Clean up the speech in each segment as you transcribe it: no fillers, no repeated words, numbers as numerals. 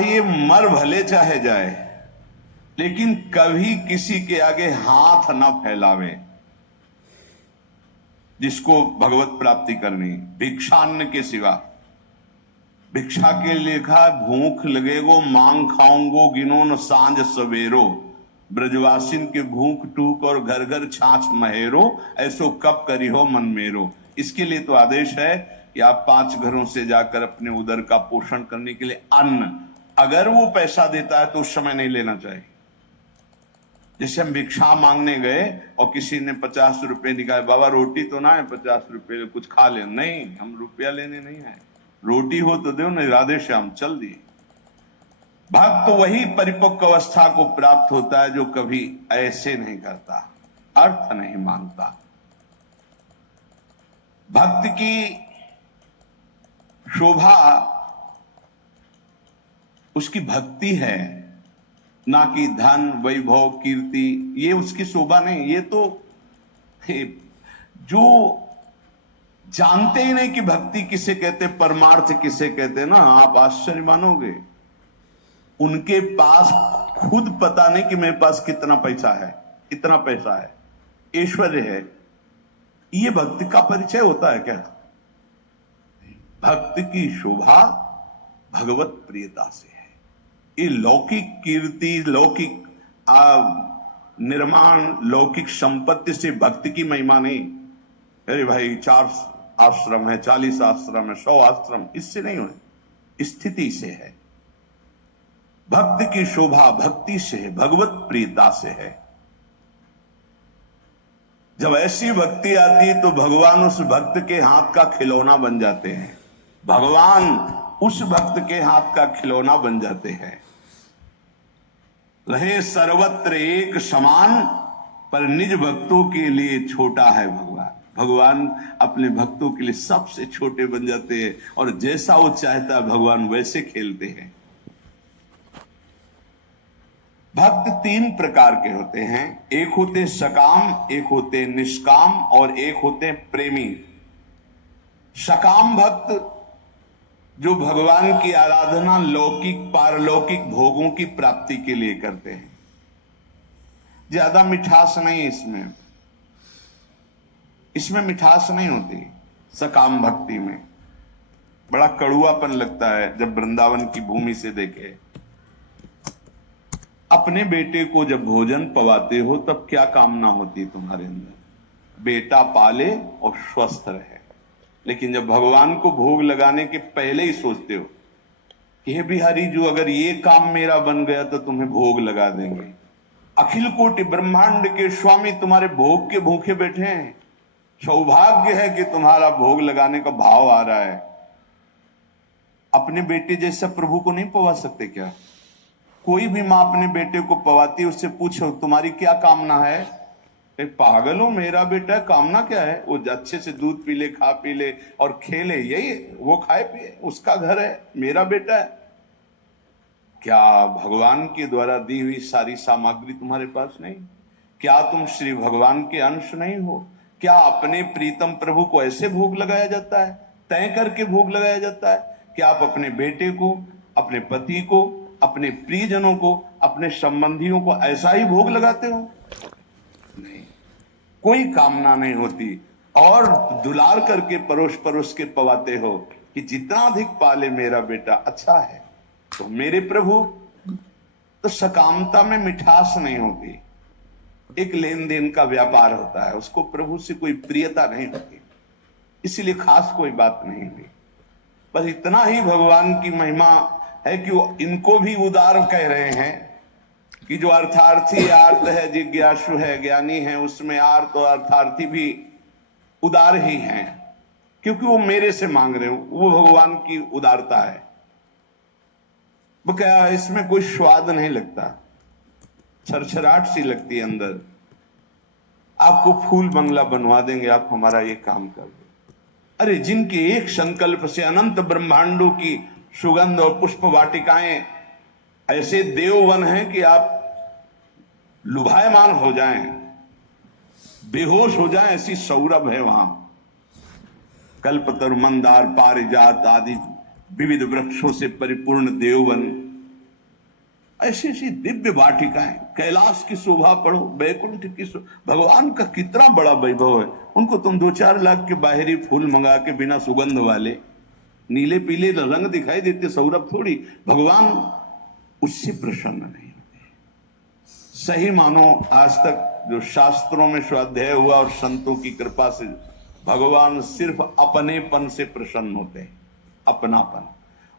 ये मर भले चाहे जाए, लेकिन कभी किसी के आगे हाथ ना फैलावे। जिसको भगवत प्राप्ति करनी, भिक्षान्न के सिवा। भिक्षा के लिखा भूख लगेगो मांग खाऊंगो गिनो न सांझ सवेरो। ब्रजवासिन के भूख टूक और घर घर छाछ महेरो, ऐसो कब करी हो मन मेरो। इसके लिए तो आदेश है कि आप 5 घरों से जाकर अपने उदर का पोषण करने के लिए अन्न, अगर वो पैसा देता है तो उस समय नहीं लेना चाहिए। जैसे हम भिक्षा मांगने गए और किसी ने 50 रुपए निकाले, बाबा रोटी तो ना है 50 रुपए कुछ खा ले। नहीं, हम रुपया लेने नहीं आए, रोटी हो तो दो, नहीं राधे श्याम चल दिए। भक्त तो वही परिपक्व अवस्था को प्राप्त होता है जो कभी ऐसे नहीं करता, अर्थ नहीं मानता। भक्त की शोभा उसकी भक्ति है, ना कि धन वैभव कीर्ति। ये उसकी शोभा नहीं। ये तो जो जानते ही नहीं कि भक्ति किसे कहते, परमार्थ किसे कहते ना, आप आश्चर्य मानोगे। उनके पास खुद पता नहीं कि मेरे पास कितना पैसा है, इतना पैसा है, ऐश्वर्य है। ये भक्ति का परिचय होता है क्या? भक्त की शोभा भगवत प्रियता से है। ये लौकिक कीर्ति, लौकिक निर्माण, लौकिक संपत्ति से भक्ति की महिमा नहीं। अरे भाई 4 आश्रम है, 40 आश्रम है, 100 आश्रम, इससे नहीं हुए, स्थिति से है। भक्ति की शोभा भक्ति से है, भगवत प्रियता से है। जब ऐसी भक्ति आती है तो भगवान उस भक्त के हाथ का खिलौना बन जाते हैं। भगवान उस भक्त के हाथ का खिलौना बन जाते हैं। रहे सर्वत्र एक समान, पर निज भक्तों के लिए छोटा है भगवान। भगवान अपने भक्तों के लिए सबसे छोटे बन जाते हैं और जैसा वो चाहता है भगवान वैसे खेलते हैं। भक्त 3 प्रकार के होते हैं, एक होते सकाम, एक होते निष्काम और एक होते प्रेमी। सकाम भक्त जो भगवान की आराधना लौकिक पारलौकिक भोगों की प्राप्ति के लिए करते हैं। ज्यादा मिठास नहीं इसमें, इसमें मिठास नहीं होती। सकाम भक्ति में बड़ा कड़ुआपन लगता है। जब वृंदावन की भूमि से देखे, अपने बेटे को जब भोजन पवाते हो तब क्या कामना होती है तुम्हारे अंदर? बेटा पाले और स्वस्थ रहे। लेकिन जब भगवान को भोग लगाने के पहले ही सोचते हो कि हे बिहारी जो अगर ये काम मेरा बन गया तो तुम्हें भोग लगा देंगे। अखिल कोटि ब्रह्मांड के स्वामी तुम्हारे भोग के भूखे बैठे हैं। सौभाग्य है कि तुम्हारा भोग लगाने का भाव आ रहा है। अपने बेटे जैसा प्रभु को नहीं पवा सकते क्या? कोई भी मां अपने बेटे को पवाती, उससे पूछो तुम्हारी क्या कामना है? एक पागल हो, मेरा बेटा कामना क्या है? वो अच्छे से दूध पी ले, खा पी ले और खेले, यही वो खाए पिए, उसका घर है, मेरा बेटा है। क्या भगवान के द्वारा दी हुई सारी सामग्री तुम्हारे पास नहीं? क्या तुम श्री भगवान के अंश नहीं हो? क्या अपने प्रीतम प्रभु को ऐसे भोग लगाया जाता है, तय करके भोग लगाया जाता है? क्या आप अपने बेटे को, अपने पति को, अपने प्रियजनों को, अपने संबंधियों को ऐसा ही भोग लगाते हो? नहीं, कोई कामना नहीं होती। और दुलार करके परोस परोस के पवाते हो कि जितना अधिक पाले मेरा बेटा अच्छा है। तो मेरे प्रभु, तो सकामता में मिठास नहीं होती, एक लेन देन का व्यापार होता है, उसको प्रभु से कोई प्रियता नहीं होती, इसलिए खास कोई बात नहीं हुई। बस इतना ही भगवान की महिमा है कि वो इनको भी उदार कह रहे हैं कि जो अर्थार्थी आर्त है, जिज्ञासु है, ज्ञानी है, उसमें आर्त और अर्थार्थी भी उदार ही हैं, क्योंकि वो मेरे से मांग रहे हो। वो भगवान की उदारता है। वो क्या, इसमें कोई स्वाद नहीं लगता, छरछराहट सी लगती है अंदर। आपको फूल बंगला बनवा देंगे, आप हमारा ये काम कर दो। अरे जिनके एक संकल्प से अनंत ब्रह्मांडों की सुगंध और पुष्प वाटिकाएं ऐसे देववन हैं कि आप लुभायमान हो जाएं, बेहोश हो जाएं, ऐसी सौरभ है वहां। कल्पतरु, मंदार, पारिजात आदि विविध वृक्षों से परिपूर्ण देववन, ऐसी ऐसी दिव्य वाटिकाएं, कैलाश की शोभा पढ़ो, बैकुंठ की भगवान का कितना बड़ा वैभव है। उनको तुम 2-4 लाख के बाहरी फूल मंगा के बिना सुगंध वाले नीले पीले रंग दिखाई देते, सौरभ थोड़ी, भगवान उससे प्रसन्न नहीं होते। सही मानो आज तक जो शास्त्रों में स्वाध्याय हुआ और संतों की कृपा से भगवान सिर्फ अपनेपन से प्रसन्न होते हैं, अपनापन।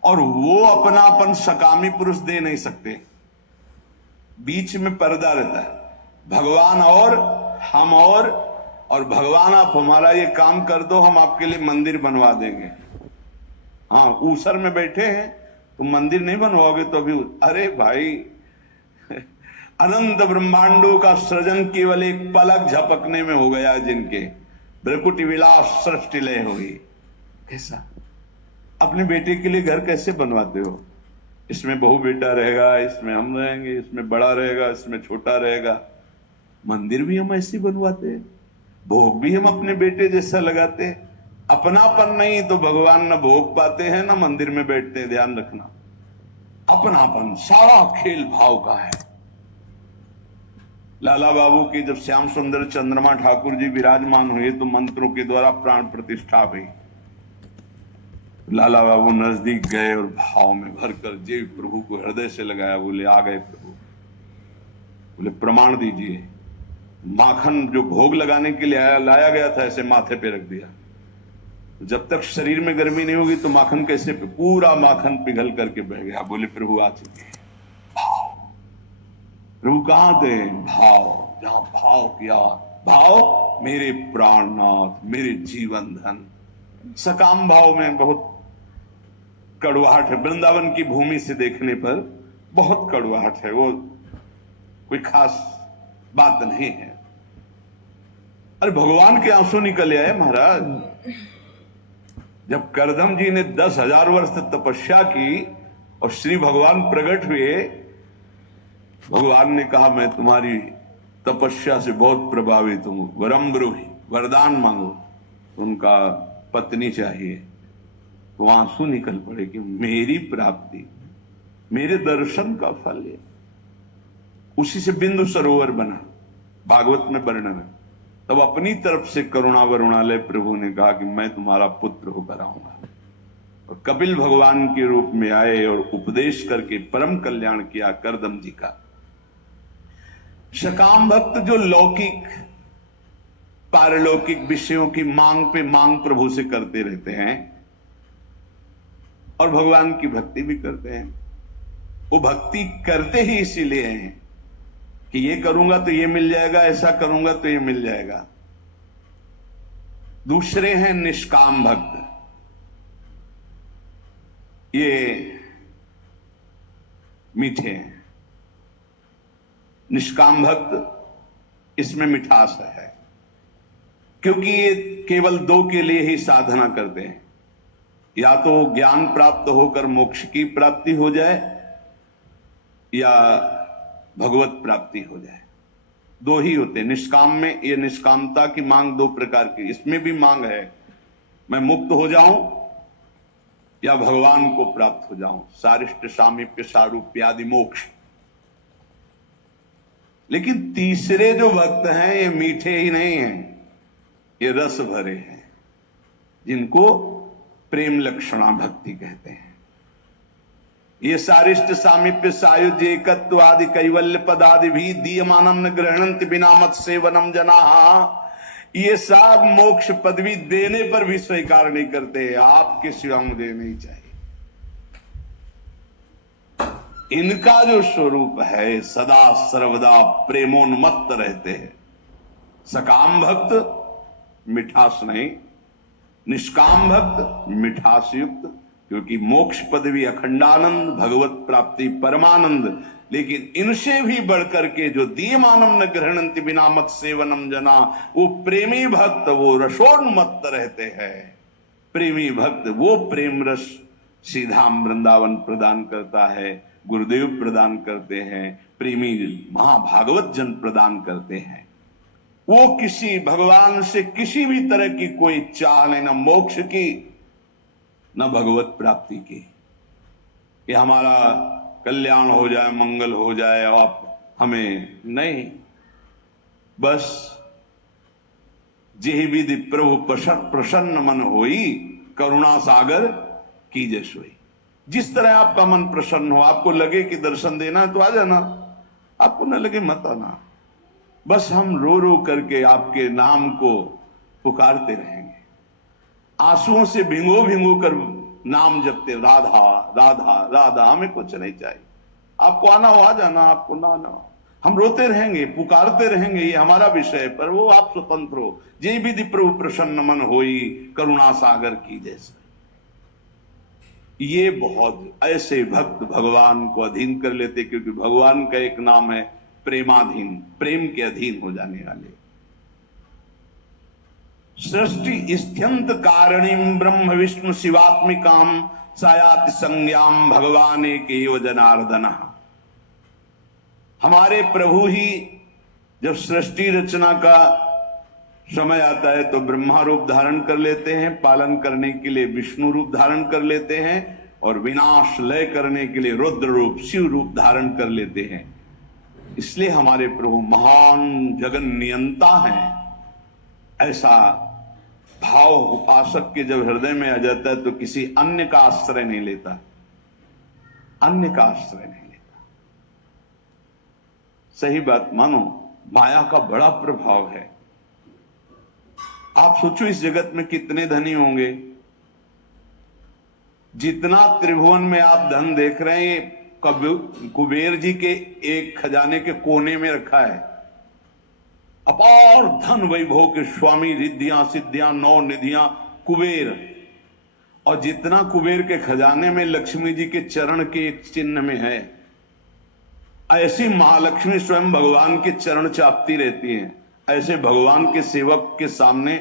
और वो अपनापन सकामी पुरुष दे नहीं सकते, बीच में पर्दा रहता है, भगवान और हम और भगवान आप हमारा ये काम कर दो, हम आपके लिए मंदिर बनवा देंगे। हाँ, ऊसर में बैठे हैं, तुम मंदिर नहीं बनवाओगे तो अभी, अरे भाई अनंत ब्रह्मांडों का सृजन केवल एक पलक झपकने में हो गया जिनके, ब्रकुटी विलास सृष्टि लय हुई। कैसा अपने बेटे के लिए घर कैसे बनवाते हो? इसमें बहू बेटा रहेगा, इसमें हम रहेंगे, इसमें बड़ा रहेगा, इसमें छोटा रहेगा। मंदिर भी हम ऐसे बनवाते हैं, भोग भी हम अपने बेटे जैसा लगाते हैं। अपनापन नहीं तो भगवान न भोग पाते हैं न मंदिर में बैठते हैं, ध्यान रखना। अपनापन सारा खेल भाव का है। लाला बाबू की जब श्याम सुंदर चंद्रमा ठाकुर जी विराजमान हुए तो मंत्रों के द्वारा प्राण प्रतिष्ठा हुई। लाला बाबू नजदीक गए और भाव में भरकर जे प्रभु को हृदय से लगाया, बोले आ गए प्रभु। बोले प्रमाण दीजिए। माखन जो भोग लगाने के लिए लाया गया था ऐसे माथे पे रख दिया। जब तक शरीर में गर्मी नहीं होगी तो माखन कैसे, पूरा माखन पिघल करके बह गया। बोले प्रभु आ चुके। भाव, प्रभु कहां थे? भाव, जहां भाव किया, भाव मेरे प्राणनाथ, मेरे जीवन धन। सकाम भाव में बहुत कड़वाहट है, वृंदावन की भूमि से देखने पर बहुत कड़वाहट है, वो कोई खास बात नहीं है। अरे भगवान के आंसू निकल आए महाराज। जब करदम जी ने 10,000 वर्ष तपस्या की और श्री भगवान प्रकट हुए, भगवान ने कहा मैं तुम्हारी तपस्या से बहुत प्रभावित हूं, वरम ब्रूहि, वरदान मांगो। तो उनका पत्नी चाहिए, तो आंसू निकल पड़े कि मेरी प्राप्ति, मेरे दर्शन का फल है। उसी से बिंदु सरोवर बना, भागवत में वर्णन है। तब अपनी तरफ से करुणा वरुणालय प्रभु ने कहा कि मैं तुम्हारा पुत्र होकर आऊंगा, और कपिल भगवान के रूप में आए और उपदेश करके परम कल्याण किया करदम जी का। सकाम भक्त जो लौकिक पारलौकिक विषयों की मांग पे मांग प्रभु से करते रहते हैं और भगवान की भक्ति भी करते हैं, वो भक्ति करते ही इसीलिए हैं कि ये करूंगा तो ये मिल जाएगा, ऐसा करूंगा तो ये मिल जाएगा। दूसरे हैं निष्काम भक्त। ये मीठे हैं। निष्काम भक्त, इसमें मिठास है, क्योंकि ये केवल दो के लिए ही साधना करते हैं, या तो ज्ञान प्राप्त होकर मोक्ष की प्राप्ति हो जाए या भगवत प्राप्ति हो जाए। दो ही होते हैं निष्काम में। ये निष्कामता की मांग दो प्रकार की, इसमें भी मांग है, मैं मुक्त हो जाऊं या भगवान को प्राप्त हो जाऊं, सारिष्ट सामीप्य सारूप्यादि मोक्ष। लेकिन तीसरे जो भक्त हैं ये मीठे ही नहीं हैं, ये रस भरे हैं, जिनको प्रेम लक्षणा भक्ति कहते हैं। ये सारिष्ट सामीप्य सायुज्य एकत्व आदि कैवल्य पदादि भी दीयमानम न गृहणंत बिना मत सेवनम जना, ये सब मोक्ष पदवी देने पर भी स्वीकार नहीं करते, आपके सिवा मुझे नहीं चाहिए। इनका जो स्वरूप है सदा सर्वदा प्रेमोन्मत्त रहते हैं। सकाम भक्त मिठास नहीं, निष्काम भक्त मिठास युक्त, क्योंकि मोक्ष पदवी अखंडानंद, भगवत प्राप्ति परमानंद। लेकिन इनसे भी बढ़कर के जो दीयमानम न गृहणंति बिना मत सेवनम जना, वो प्रेमी भक्त, वो रसोन्मत्त रहते हैं। प्रेमी भक्त वो प्रेम रस सीधा वृंदावन प्रदान करता है, गुरुदेव प्रदान करते हैं, प्रेमी महाभागवत जन प्रदान करते हैं। वो किसी भगवान से किसी भी तरह की कोई चाह नहीं, न मोक्ष की न भगवत प्राप्ति की। ये हमारा कल्याण हो जाए, मंगल हो जाए, आप हमें नहीं, बस जेहि विधि प्रभु प्रसन्न मन होई, करुणा सागर कीजे सोई। जिस तरह आपका मन प्रसन्न हो, आपको लगे कि दर्शन देना है तो आ जाना, आपको न लगे मत आना। बस हम रो रो करके आपके नाम को पुकारते रहेंगे, आंसुओं से भिंगो भिंगो कर नाम जपते, राधा राधा राधा। हमें कुछ नहीं चाहिए, आपको आना हो आ जाना, आपको ना आना हो, हम रोते रहेंगे, पुकारते रहेंगे, ये हमारा विषय है, पर वो आप स्वतंत्र हो। जे विधि प्रभु प्रसन्न मन होई, करुणा सागर की जैसे। ये बहुत ऐसे भक्त भगवान को अधीन कर लेते, क्योंकि भगवान का एक नाम है प्रेमाधीन, प्रेम के अधीन हो जाने वाले। सृष्टि स्त्यंत कारणीम ब्रह्म विष्णु शिवात्मिकाम सायाति संज्ञाम भगवान एकेव जनार्दन। हमारे प्रभु ही जब सृष्टि रचना का समय आता है तो ब्रह्मा रूप धारण कर लेते हैं, पालन करने के लिए विष्णु रूप धारण कर लेते हैं, और विनाश लय करने के लिए रुद्र रूप शिव रूप धारण कर लेते हैं। इसलिए हमारे प्रभु महान जगन नियंता हैं। ऐसा भाव उपासक के जब हृदय में आ जाता है तो किसी अन्य का आश्रय नहीं लेता, अन्य का आश्रय नहीं लेता। सही बात मानो, माया का बड़ा प्रभाव है। आप सोचो इस जगत में कितने धनी होंगे, जितना त्रिभुवन में आप धन देख रहे हैं कुबेर जी के एक खजाने के कोने में रखा है। अपार धन वैभव के स्वामी, रिद्धियां सिद्धियां नौ निधियां कुबेर, और जितना कुबेर के खजाने में लक्ष्मी जी के चरण के एक चिन्ह में है, ऐसी महालक्ष्मी स्वयं भगवान के चरण चापती रहती हैं। ऐसे भगवान के सेवक के सामने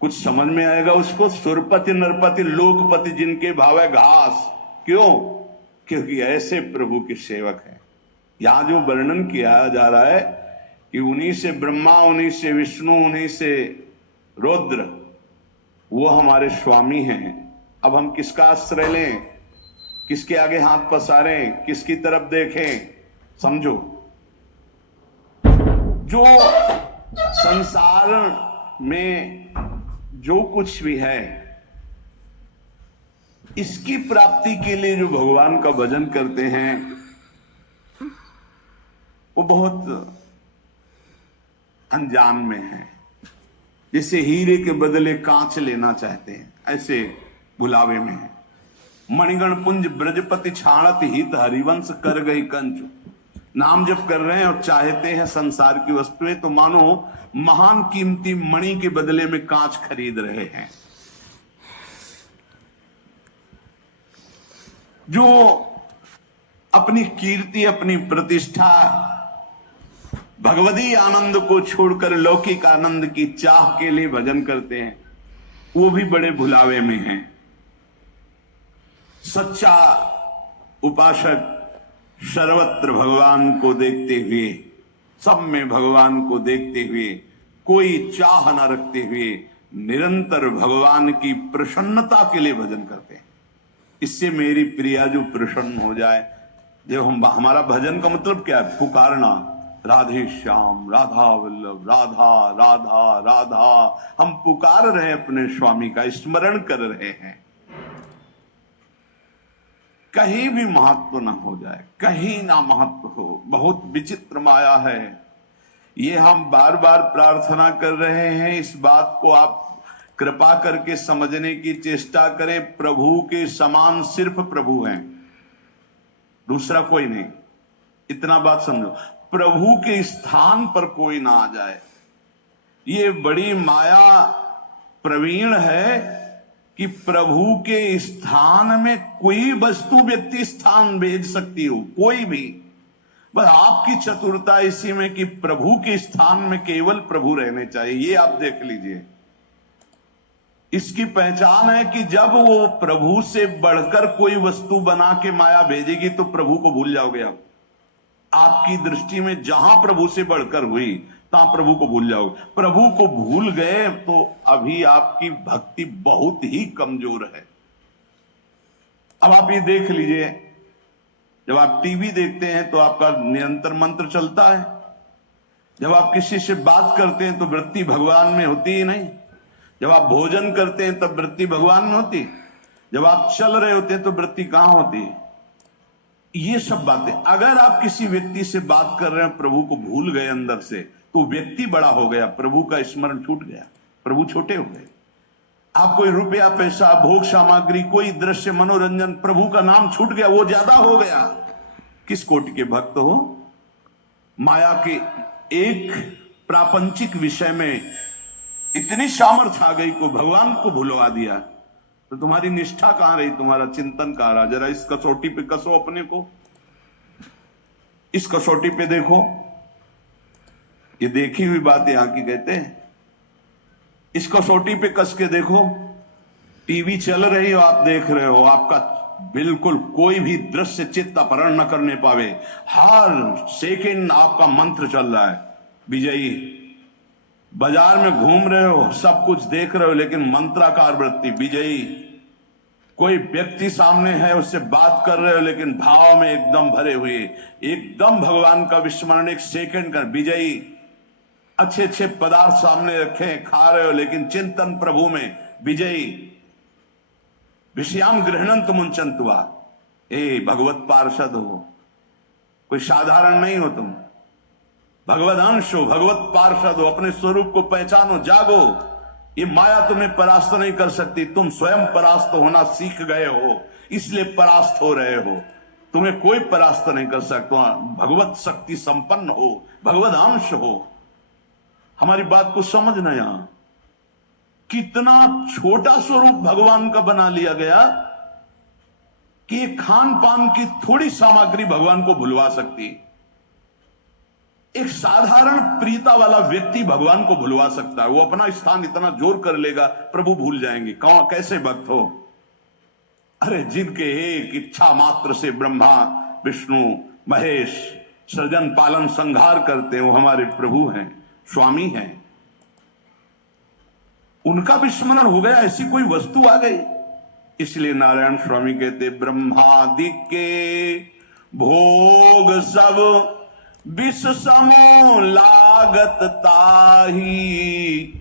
कुछ समझ में आएगा उसको? सुरपति नरपति लोकपति जिनके भाव है घास। क्यों? क्योंकि ऐसे प्रभु के सेवक हैं। यहां जो वर्णन किया जा रहा है कि उन्हीं से ब्रह्मा, उन्हीं से विष्णु, उन्हीं से रुद्र, वो हमारे स्वामी हैं। अब हम किसका आश्रय लें, किसके आगे हाथ पसारें, किसकी तरफ देखें? समझो, जो संसार में जो कुछ भी है, इसकी प्राप्ति के लिए जो भगवान का भजन करते हैं, वो बहुत अनजान में है। जैसे हीरे के बदले कांच लेना चाहते हैं, ऐसे भुलावे में है। मणिगण पुंज ब्रजपति छाणत हित हरिवंश कर गई कंचु। नाम जप कर रहे हैं और चाहते हैं संसार की वस्तुएं, तो मानो महान कीमती मणि के बदले में कांच खरीद रहे हैं। जो अपनी कीर्ति, अपनी प्रतिष्ठा, भगवदी आनंद को छोड़कर लौकिक आनंद की चाह के लिए भजन करते हैं, वो भी बड़े भुलावे में हैं। सच्चा उपासक सर्वत्र भगवान को देखते हुए, सब में भगवान को देखते हुए, कोई चाह न रखते हुए, निरंतर भगवान की प्रसन्नता के लिए भजन करते हैं। इससे मेरी प्रिया जो प्रसन्न हो जाए। जब हमारा भजन का मतलब क्या है? पुकारना, राधे श्याम, राधा वल्लभ, राधा राधा राधा। हम पुकार रहे हैं, अपने स्वामी का स्मरण कर रहे हैं। कहीं भी महत्व ना हो जाए, कहीं ना महत्व हो। बहुत विचित्र माया है ये। हम बार बार प्रार्थना कर रहे हैं, इस बात को आप कृपा करके समझने की चेष्टा करें। प्रभु के समान सिर्फ प्रभु हैं, दूसरा कोई नहीं। इतना बात समझो, प्रभु के स्थान पर कोई ना आ जाए। ये बड़ी माया प्रवीण है कि प्रभु के स्थान में कोई वस्तु, व्यक्ति स्थान भेज सकती हो, कोई भी। बस आपकी चतुरता इसी में कि प्रभु के स्थान में केवल प्रभु रहने चाहिए। ये आप देख लीजिए। इसकी पहचान है कि जब वो प्रभु से बढ़कर कोई वस्तु बना के माया भेजेगी तो प्रभु को भूल जाओगे आप। आपकी दृष्टि में जहां प्रभु से बढ़कर हुई, तहां प्रभु को भूल जाओगे। प्रभु को भूल गए तो अभी आपकी भक्ति बहुत ही कमजोर है। अब आप ये देख लीजिए, जब आप टीवी देखते हैं तो आपका निरंतर मंत्र चलता है। जब आप किसी से बात करते हैं तो वृत्ति भगवान में होती ही नहीं। जब आप भोजन करते हैं तब वृत्ति भगवान में होती। जब आप चल रहे होते हैं तो वृत्ति कहां होती है? ये सब बातें, अगर आप किसी व्यक्ति से बात कर रहे हैं, प्रभु को भूल गए अंदर से, तो व्यक्ति बड़ा हो गया, प्रभु का स्मरण छूट गया, प्रभु छोटे हो गए। आप कोई रुपया पैसा भोग सामग्री कोई दृश्य मनोरंजन, प्रभु का नाम छूट गया, वो ज्यादा हो गया। किस कोटि के भक्त हो? माया के एक प्रापंचिक विषय में इतनी सामर्थ्य आ गई को भगवान को भुलवा दिया, तो तुम्हारी निष्ठा कहां रही, तुम्हारा चिंतन कहां रहा? जरा इस कसौटी पे कसो अपने को, इस कसौटी पे देखो। ये देखी हुई बात यहां की कहते हैं। इस कसौटी पे कस के देखो। टीवी चल रही हो, आप देख रहे हो, आपका बिल्कुल कोई भी दृश्य चित्त अपहरण न करने पावे, हर सेकंड आपका मंत्र चल रहा है विजयी। बाजार में घूम रहे हो, सब कुछ देख रहे हो, लेकिन मंत्राकार वृत्ति विजयी। कोई व्यक्ति सामने है, उससे बात कर रहे हो, लेकिन भाव में एकदम भरे हुए, एकदम भगवान का विस्मरण, एक सेकंड का विजयी। अच्छे अच्छे पदार्थ सामने रखे, खा रहे हो, लेकिन चिंतन प्रभु में विजयी। विषयाम गृहणंत मुंचंत हुआ। ए भगवत पार्षद हो, कोई साधारण नहीं हो तुम, भगवत अंश हो, भगवत पार्षद हो। अपने स्वरूप को पहचानो, जागो। ये माया तुम्हें परास्त नहीं कर सकती, तुम स्वयं परास्त होना सीख गए हो, इसलिए परास्त हो रहे हो। तुम्हें कोई परास्त नहीं कर सकता। भगवत शक्ति संपन्न हो, भगवत अंश हो। हमारी बात को समझना, यहां कितना छोटा स्वरूप भगवान का बना लिया गया कि खान पान की थोड़ी सामग्री भगवान को भुलवा सकती। एक साधारण प्रीता वाला व्यक्ति भगवान को भुलवा सकता है। वो अपना स्थान इतना जोर कर लेगा, प्रभु भूल जाएंगे। कौन, कैसे भक्त हो? अरे जिनके एक इच्छा मात्र से ब्रह्मा विष्णु महेश सृजन पालन संहार करते हैं, वो हमारे प्रभु हैं, स्वामी हैं। उनका विस्मरण हो गया, ऐसी कोई वस्तु आ गई। इसलिए नारायण स्वामी कहते, ब्रह्मादि के भोग सब विष समो लागत ताही,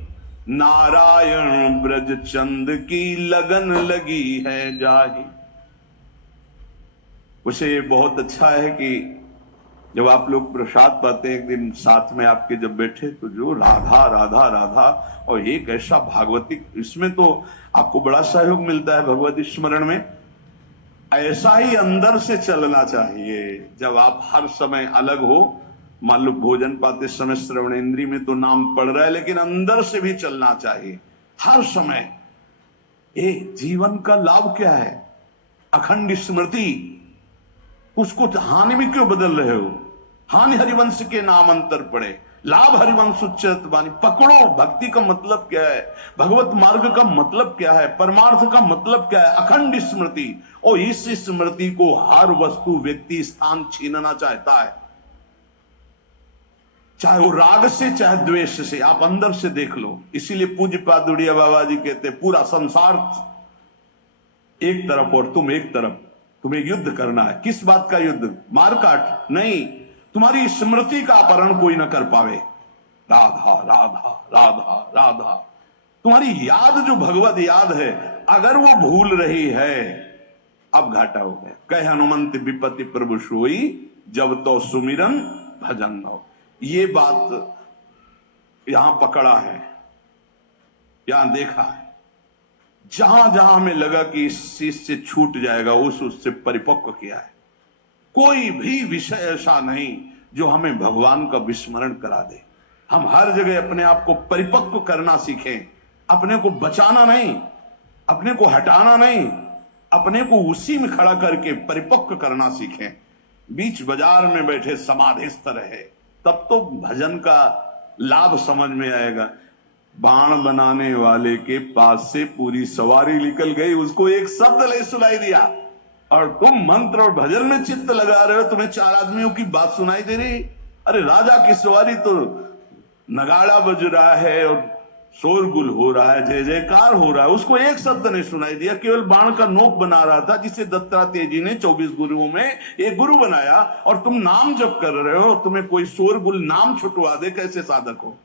नारायण ब्रज चंद की लगन लगी है जाही। उसे बहुत अच्छा है कि जब आप लोग प्रसाद पाते हैं, एक दिन साथ में आपके जब बैठे, तो जो राधा राधा राधा, और एक ऐसा भागवतिक, इसमें तो आपको बड़ा सहयोग मिलता है भगवत स्मरण में। ऐसा ही अंदर से चलना चाहिए। जब आप हर समय अलग हो, मान लो भोजन पाते समय श्रवण इंद्री में तो नाम पड़ रहा है, लेकिन अंदर से भी चलना चाहिए हर समय। जीवन का लाभ क्या है? अखंड स्मृति। उसको हानि में क्यों बदल रहे हो? हानि हरिवंश के नाम अंतर पड़े, लाभ हरिवंश उच्चरित वाणी। पकड़ो, भक्ति का मतलब क्या है, भगवत मार्ग का मतलब क्या है, परमार्थ का मतलब क्या है? अखंड स्मृति। और इस स्मृति को हर वस्तु व्यक्ति स्थान छीनना चाहता है, चाहे वो राग से चाहे द्वेष से। आप अंदर से देख लो। इसीलिए पूज्य पादुड़िया बाबा जी कहते, पूरा संसार एक तरफ और तुम एक तरफ, तुम्हें युद्ध करना है। किस बात का युद्ध? मारकाट नहीं, तुम्हारी स्मृति का अपहरण कोई ना कर पावे। राधा राधा राधा राधा, तुम्हारी याद जो भगवत याद है, अगर वो भूल रही है, अब घाटा हो गया। कह हनुमंत विपत्ति प्रभु सोई, जब तो सुमिरन भजन हो। ये बात यहां पकड़ा है, यहां देखा है। जहां जहां हमें लगा कि इस चीज से छूट जाएगा, उससे परिपक्व किया है। कोई भी विषय ऐसा नहीं जो हमें भगवान का विस्मरण करा दे। हम हर जगह अपने आप को परिपक्व करना सीखें, अपने को बचाना नहीं, अपने को हटाना नहीं, अपने को उसी में खड़ा करके परिपक्व करना सीखें। बीच बाजार में बैठे समाधिस्थ रहे, तब तो भजन का लाभ समझ में आएगा। बाण बनाने वाले के पास से पूरी सवारी निकल गई, उसको एक शब्द नहीं सुनाई दिया, और तुम मंत्र और भजन में चित्त लगा रहे हो, तुम्हें चार आदमियों की बात सुनाई दे रही। अरे राजा की सवारी तो नगाड़ा बज रहा है और शोरगुल हो रहा है, जय जयकार हो रहा है, उसको एक शब्द नहीं सुनाई दिया, केवल बाण का नोक बना रहा था, जिसे दत्तात्रेय जी ने 24 गुरुओं में एक गुरु बनाया। और तुम नाम जप कर रहे हो, तुम्हें कोई शोरगुल नाम छुटवा दे, कैसे साधक हो?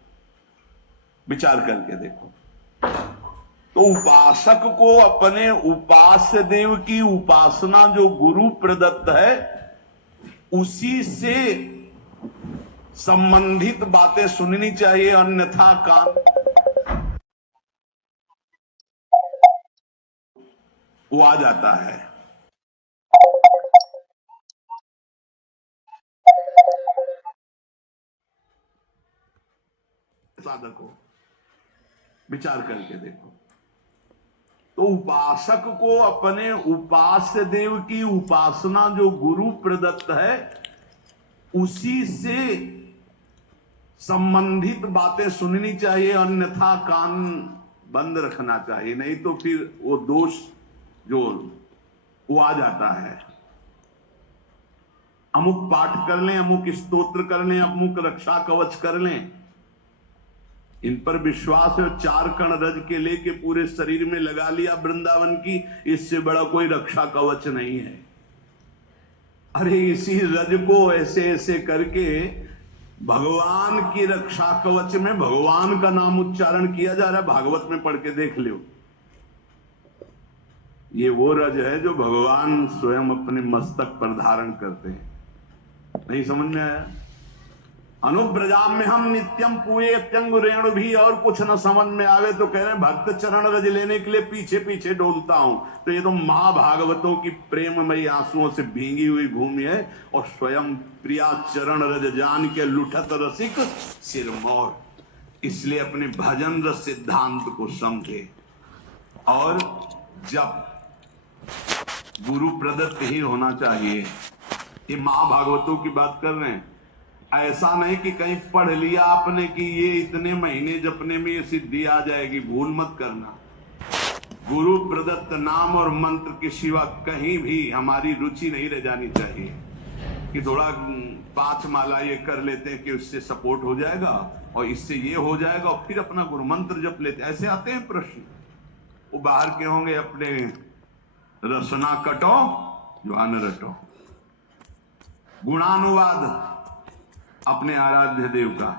विचार करके देखो। तो उपासक को अपने उपास्य देव की उपासना जो गुरु प्रदत्त है, उसी से संबंधित बातें सुननी चाहिए, अन्यथा कान वो आ जाता है। साधक हो, विचार करके देखो। तो उपासक को अपने उपास्य देव की उपासना जो गुरु प्रदत्त है, उसी से संबंधित बातें सुननी चाहिए, अन्यथा कान बंद रखना चाहिए, नहीं तो फिर वो दोष जो वो आ जाता है। अमुक पाठ कर लें, अमुक स्तोत्र कर लें, अमुक रक्षा कवच कर लें, इन पर विश्वास है, 4 कण रज के लेके पूरे शरीर में लगा लिया वृंदावन की, इससे बड़ा कोई रक्षा कवच नहीं है। अरे इसी रज को ऐसे ऐसे करके भगवान की रक्षा कवच में भगवान का नाम उच्चारण किया जा रहा है। भागवत में पढ़ के देख लो, ये वो रज है जो भगवान स्वयं अपने मस्तक पर धारण करते हैं। नहीं समझ में आया? अनुब्रजाम में हम नित्यम पुए त्यंग रेणु भी, और कुछ न समझ में आवे तो कह रहे भक्त चरण रज लेने के लिए पीछे पीछे डोलता हूं। तो ये तो महाभागवतों की प्रेममयी आंसुओं से भींगी हुई भूमि है, और स्वयं प्रिया चरण रज जान के लुठत रसिक सिरमौर। इसलिए अपने भजन रस सिद्धांत को समझे, और जब गुरु प्रदत्त ही होना चाहिए। ये महाभागवतों की बात कर रहे हैं। ऐसा नहीं कि कहीं पढ़ लिया आपने कि ये इतने महीने जपने में ये सिद्धि आ जाएगी, भूल मत करना। गुरु प्रदत्त नाम और मंत्र के सिवा कहीं भी हमारी रुचि नहीं रह जानी चाहिए कि थोड़ा 5 माला ये कर लेते हैं कि उससे सपोर्ट हो जाएगा और इससे ये हो जाएगा, और फिर अपना गुरु मंत्र जप लेते। ऐसे आते हैं प्रश्न, वो बाहर के होंगे, अपने रसना कटो ज्वान रटो। गुणानुवाद अपने आराध्य देव का,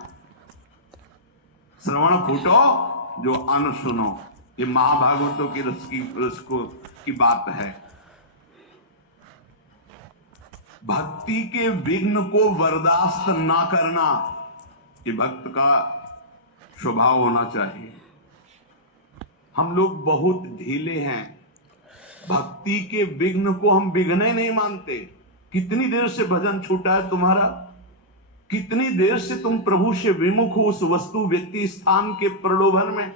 श्रवण फूटो जो अन्न सुनो। ये महाभागवतों की रस की बात है। भक्ति के विघ्न को बर्दाश्त ना करना, ये भक्त का स्वभाव होना चाहिए। हम लोग बहुत ढीले हैं, भक्ति के विघ्न को हम विघ्न ही नहीं मानते। कितनी देर से भजन छूटा है तुम्हारा? कितनी देर से तुम प्रभु से विमुख हो उस वस्तु व्यक्ति स्थान के प्रलोभन में?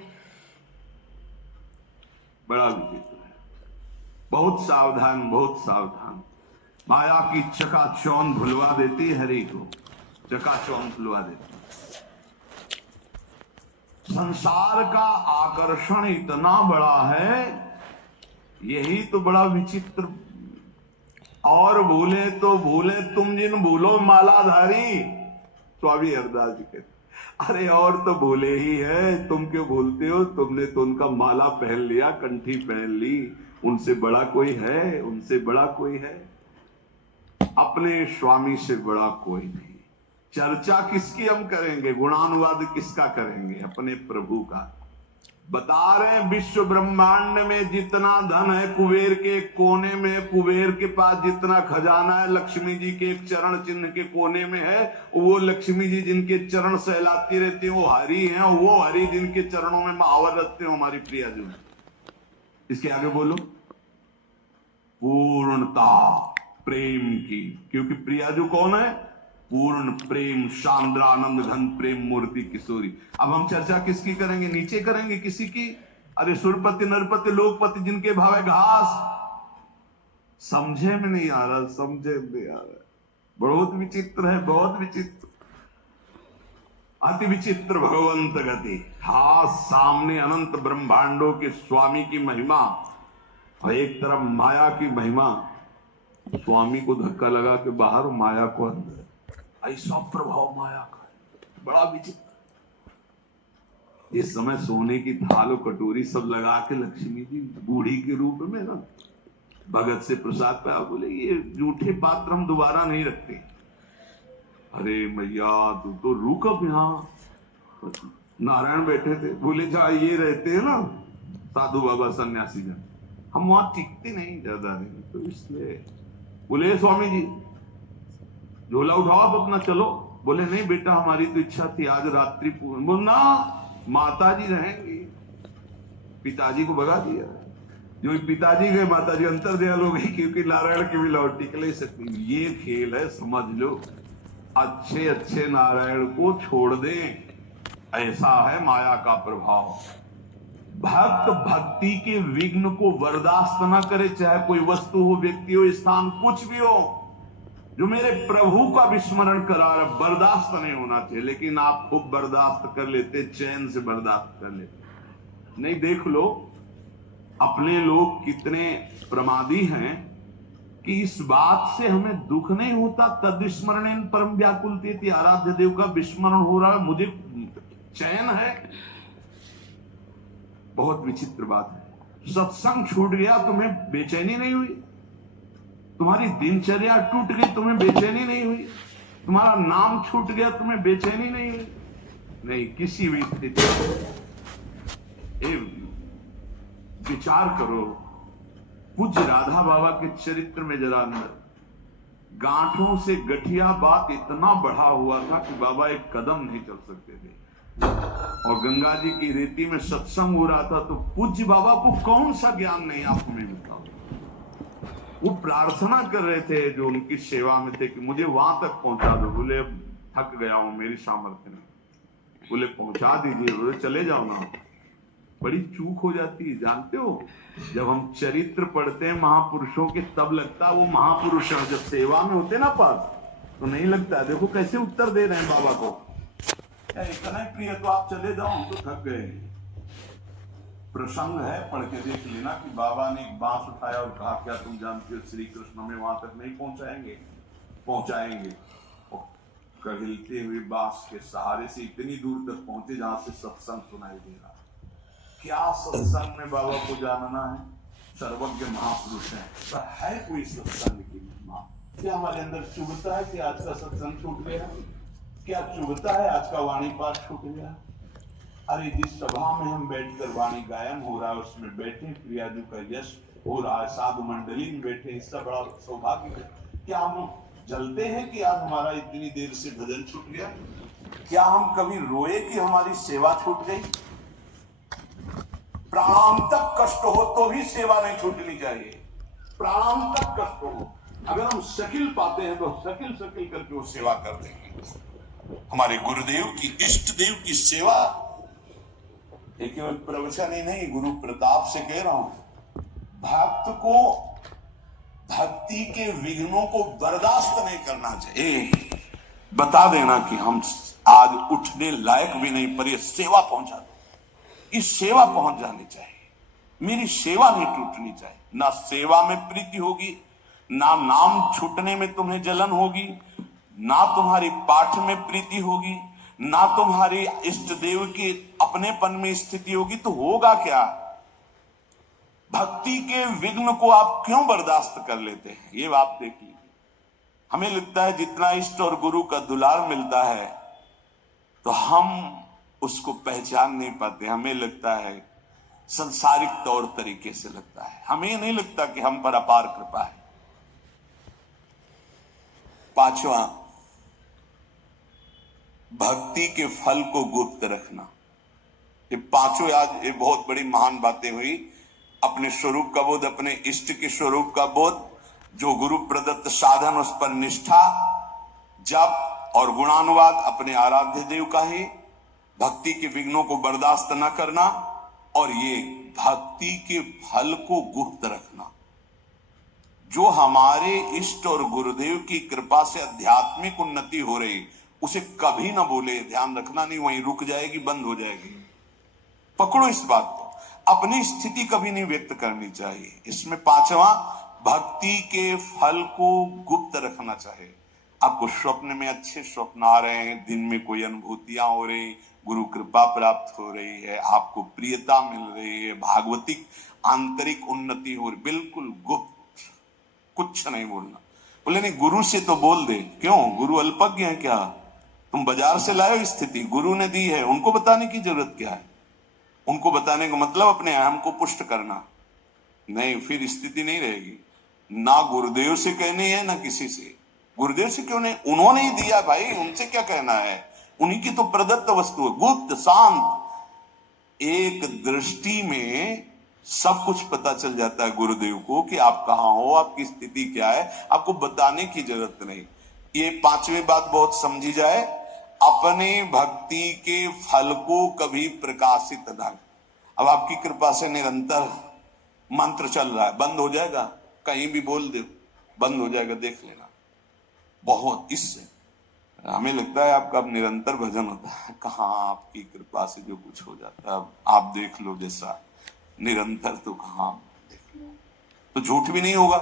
बड़ा विचित्र है। बहुत सावधान, बहुत सावधान। माया की चकाचौंध भुलवा देती है, हरि को चकाचौंध भुलवा देती। संसार का आकर्षण इतना बड़ा है, यही तो बड़ा विचित्र। और भूले तो भूले तुम जिन भूलो मालाधारी, स्वामी हरदास जी कहते, अरे और तो भूले ही है, तुम क्यों भूलते हो? तुमने तो उनका माला पहन लिया, कंठी पहन ली, उनसे बड़ा कोई है? उनसे बड़ा कोई है? अपने स्वामी से बड़ा कोई नहीं। चर्चा किसकी हम करेंगे? गुणानुवाद किसका करेंगे? अपने प्रभु का। बता रहे हैं विश्व ब्रह्मांड में जितना धन है कुबेर के कोने में, कुबेर के पास जितना खजाना है लक्ष्मी जी के एक चरण चिन्ह के कोने में है। वो लक्ष्मी जी जिनके चरण सहलाती रहती है वो हरि हैं, और वो हरि जिनके चरणों में महावर रखते हो हमारी प्रिया जी। इसके आगे बोलो, पूर्णता प्रेम की, क्योंकि प्रिया जो कौन है? पूर्ण प्रेम, शांद्रानंद घन प्रेम मूर्ति किशोरी। अब हम चर्चा किसकी करेंगे? नीचे करेंगे किसी की? अरे सुरपति नरपति लोकपति जिनके भाव है घास। समझे में नहीं आ रहा, समझे में नहीं आ रहा। बहुत विचित्र है, बहुत विचित्र, अति विचित्र भगवंत गति। हाँ, सामने अनंत ब्रह्मांडों के स्वामी की महिमा और एक तरफ माया की महिमा। स्वामी को धक्का लगा के बाहर, माया को अंदर। ऐसा प्रभाव माया का है, बड़ा विचित्र। इस समय सोने की थाल और कटोरी सब लगा के लक्ष्मी जी बूढ़ी के रूप में ना भगत से प्रसाद पाया। बोले ये जूठे पात्र हम दोबारा नहीं रखते। अरे मैया तू तो रुक अब यहाँ। नारायण बैठे थे, बोले जहाँ ये रहते हैं ना साधु बाबा सन्यासी जन, हम वहां टिकते नहीं ज्यादा नहीं, तो इसलिए बोले स्वामी जी झोला उठाओ आप अपना चलो। बोले नहीं बेटा हमारी तो इच्छा थी आज रात्रि पूर्ण। बोलना माता जी रहेंगी, पिताजी को भगा दिया। जो पिताजी गए माताजी अंतर दयाल हो गई, क्योंकि नारायण की भी लौट निकले सकती। ये खेल है, समझ लो। अच्छे अच्छे नारायण को छोड़ दे, ऐसा है माया का प्रभाव। भक्त भक्ति के विघ्न को बर्दाश्त न करे, चाहे कोई वस्तु हो, व्यक्ति हो, स्थान, कुछ भी हो। जो मेरे प्रभु का विस्मरण करा रहा, बर्दाश्त नहीं होना चाहिए। लेकिन आप खूब बर्दाश्त कर लेते, चैन से बर्दाश्त कर लेते। नहीं, देख लो अपने लोग कितने प्रमादी हैं कि इस बात से हमें दुख नहीं होता। तद्विस्मरणेन परम व्याकुलते, आराध्य देव का विस्मरण हो रहा है, मुझे चैन है। बहुत विचित्र बात है। सत्संग छूट गया, तुम्हें बेचैनी नहीं हुई? तुम्हारी दिनचर्या टूट गई, तुम्हें बेचैनी नहीं हुई? तुम्हारा नाम छूट गया, तुम्हें बेचैनी नहीं हुई? नहीं, किसी भी स्थिति विचार करो। पूज्य राधा बाबा के चरित्र में जरा अंदर गांठों से गठिया बात इतना बढ़ा हुआ था कि बाबा एक कदम नहीं चल सकते थे। और गंगा जी की रेती में सत्संग हो रहा था, तो पूज्य बाबा को कौन सा ज्ञान नहीं आप हमें बताओ। वो प्रार्थना कर रहे थे जो उनकी सेवा में थे कि मुझे वहां तक पहुंचा दो। बोले थक गया हूं, मेरी सामर्थ्य नहीं। बोले पहुंचा दीजिए। बोले चले जाओ ना। बड़ी चूक हो जाती है, जानते हो। जब हम चरित्र पढ़ते हैं महापुरुषों के, तब लगता है वो महापुरुष हैं। जब सेवा में होते ना पास, तो नहीं लगता। देखो कैसे उत्तर दे रहे हैं बाबा को, इतना ही प्रिय तो आप चले जाओ, हम तो थक गए। प्रसंग है, पढ़ के देख लेना कि बाबा ने एक बांस उठाया और कहा क्या तुम जानते हो श्री कृष्ण में वहां तक नहीं पहुंचाएंगे? पहुंचाएंगे। और हिलते हुए बांस के सहारे से इतनी दूर तक पहुंचे जहां से सत्संग सुनाई दे रहा। क्या सत्संग में बाबा को जानना है? सर्वज्ञ महापुरुष है कोई सत्संग की महिमा? क्या हमारे अंदर चुभता है कि आज का सत्संग छूट गया? क्या चुभता है आज का वाणी पाठ छूट गया? अरे जिस सभा में हम बैठकर वाणी गायन हो रहा है, उसमें बैठे प्रियाजू का यश हो रहा है, साधु मंडली में बैठे, इससे बड़ा सौभाग्य है। क्या हम जलते हैं कि आज हमारा इतनी देर से भजन छूट गया? क्या हम कभी रोए कि हमारी सेवा छूट गई? प्राण तक कष्ट हो तो भी सेवा नहीं छूटनी चाहिए। प्राण तक कष्ट हो, अगर हम शकील पाते हैं तो शकील शकील करके वो सेवा कर देंगे। हमारे गुरुदेव की, इष्ट देव की सेवा, ये केवल प्रवचन ही नहीं, गुरु प्रताप से कह रहा हूं। भक्त को भक्ति के विघ्नों को बर्दाश्त नहीं करना चाहिए। बता देना कि हम आज उठने लायक भी नहीं, पर ये सेवा पहुंचा दो, इस सेवा पहुंच जानी चाहिए। मेरी सेवा नहीं टूटनी चाहिए। ना सेवा में प्रीति होगी, ना नाम छूटने में तुम्हें जलन होगी, ना तुम्हारी पाठ में प्रीति होगी, ना तुम्हारी इष्ट देव की अपनेपन में स्थिति होगी। तो होगा क्या? भक्ति के विघ्न को आप क्यों बर्दाश्त कर लेते हैं? ये आप देख लीजिए। हमें लगता है जितना इष्ट और गुरु का दुलार मिलता है तो हम उसको पहचान नहीं पाते। हमें लगता है संसारिक तौर तरीके से लगता है। हमें नहीं लगता कि हम पर अपार कृपा है। पांचवा, भक्ति के फल को गुप्त रखना। ये पांचों आज ये बहुत बड़ी महान बातें हुई। अपने स्वरूप का बोध, अपने इष्ट के स्वरूप का बोध, जो गुरु प्रदत्त साधन उस पर निष्ठा, जप और गुणानुवाद अपने आराध्य देव का है, भक्ति के विघ्नों को बर्दाश्त न करना, और ये भक्ति के फल को गुप्त रखना। जो हमारे इष्ट और गुरुदेव की कृपा से आध्यात्मिक उन्नति हो रही, उसे कभी ना बोले, ध्यान रखना नहीं, वहीं रुक जाएगी, बंद हो जाएगी। पकड़ो इस बात को। अपनी स्थिति कभी नहीं व्यक्त करनी चाहिए। इसमें पांचवा, भक्ति के फल को गुप्त रखना चाहिए। आपको स्वप्न में अच्छे स्वप्न आ रहे हैं, दिन में कोई अनुभूतियां हो रही, गुरु कृपा प्राप्त हो रही है, आपको प्रियता मिल रही है, भागवतिक आंतरिक उन्नति हो रही, बिल्कुल गुप्त, कुछ नहीं बोलना। बोले नहीं गुरु से तो बोल दे, क्यों? गुरु अल्पज्ञ है क्या? तुम बाजार से लाए हो स्थिति, गुरु ने दी है, उनको बताने की जरूरत क्या है? उनको बताने का मतलब अपने अहम को पुष्ट करना नहीं, फिर स्थिति नहीं रहेगी। ना गुरुदेव से कहनी है ना किसी से। गुरुदेव से क्यों नहीं? उन्होंने ही दिया भाई, उनसे क्या कहना है? उन्हीं की तो प्रदत्त वस्तु है, गुप्त शांत। एक दृष्टि में सब कुछ पता चल जाता है गुरुदेव को कि आप कहां हो, आपकी स्थिति क्या है, आपको बताने की जरूरत नहीं। ये पांचवी बात बहुत समझी जाए, अपने भक्ति के फल को कभी प्रकाशित न। अब आपकी कृपा से निरंतर मंत्र चल रहा है, बंद हो जाएगा? कहीं भी बोल दे बंद हो जाएगा, देख लेना। बहुत इससे हमें लगता है आपका अब निरंतर भजन होता है, कहाँ आपकी कृपा से जो कुछ हो जाता है। अब आप देख लो, जैसा निरंतर तो कहाँ देख लो, तो झूठ भी नहीं होगा,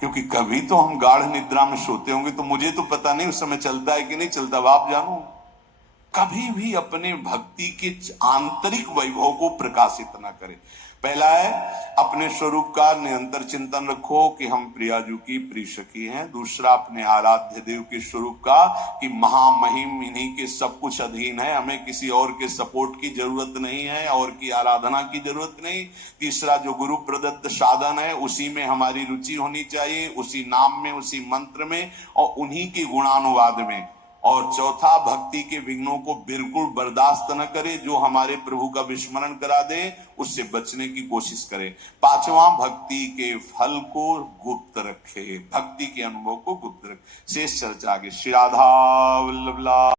क्योंकि कभी तो हम गाढ़ निद्रा में सोते होंगे, तो मुझे तो पता नहीं उस समय चलता है कि नहीं चलता, अब आप जानो। कभी भी अपने भक्ति के आंतरिक वैभव को प्रकाशित ना करें। पहला है अपने स्वरूप का निरंतर चिंतन रखो कि हम प्रियाजू की प्रियसखी हैं। दूसरा अपने आराध्य देव के स्वरूप का कि महामहिम इन्हीं के सब कुछ अधीन है, हमें किसी और के सपोर्ट की जरूरत नहीं है, और की आराधना की जरूरत नहीं। तीसरा जो गुरु प्रदत्त साधन है उसी में हमारी रुचि होनी चाहिए, उसी नाम में, उसी मंत्र में और उन्हीं के गुणानुवाद में। और चौथा भक्ति के विघ्नों को बिल्कुल बर्दाश्त न करे, जो हमारे प्रभु का विस्मरण करा दे उससे बचने की कोशिश करे। पांचवा भक्ति के फल को गुप्त रखे, भक्ति के अनुभव को गुप्त रखे। शेष चर्चा आगे। श्री राधा वल्लभ।